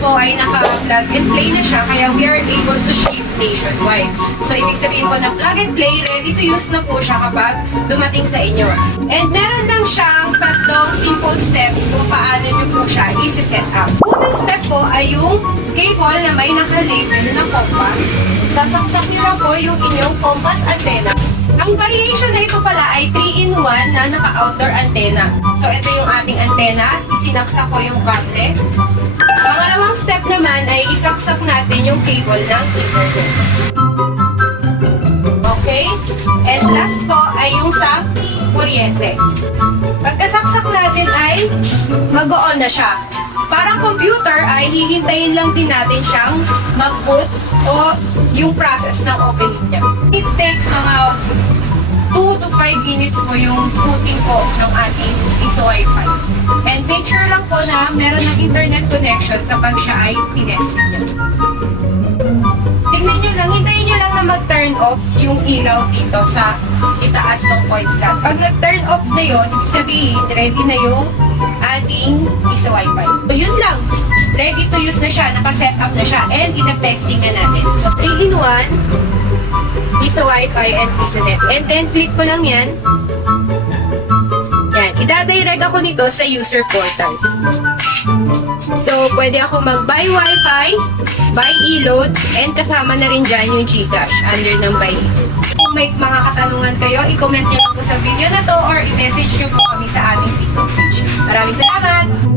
po ay naka-plug and play na siya, kaya we are able to ship nationwide. So, ibig sabihin po na plug and play, ready to use na po siya kapag dumating sa inyo. And meron lang siyang tatlong simple steps kung paano nyo po siya isi-set up. Unang step po ay yung cable na may naka-label na compass. Sasaksak nyo lang po yung inyong compass antenna. Ang variation na ito pala ay 3-in-1 na naka-outdoor antenna. So, ito yung ating antenna. Isinaksak ko yung kable. Pangalawang step naman ay isaksak natin yung cable ng internet. Okay? And last po ay yung sa kuryente. Pagkasaksak natin ay mag-on na siya. Parang computer ay hihintayin lang din natin siyang mag-boot o yung process ng opening niya. It takes mga 2 to 5 minutes po yung booting po ng ating piso Wi-Fi. And make sure lang po na meron ng internet connection kapag siya ay tinesting niya. Tingnan nyo lang, hintayin nyo lang na mag-turn off yung ilaw dito sa itaas ng points lang. Pag nag-turn off na yun, ibig sabihin, ready na yung ating piso Wi-Fi. So yun lang, ready to use na siya, naka-set up na siya, and ina-testing na natin. So 3-in-1, piso Wi-Fi and piso net. And then, click ko lang yan. Yan. Ida-direct ako nito sa user portal. So, pwede ako mag-buy Wi-Fi, buy e-load, and kasama na rin dyan yung GCash under ng buy e-load. Kung may mga katanungan kayo, i-comment nyo lang po sa video na to or i-message nyo po kami sa aming TikTok page. Maraming salamat!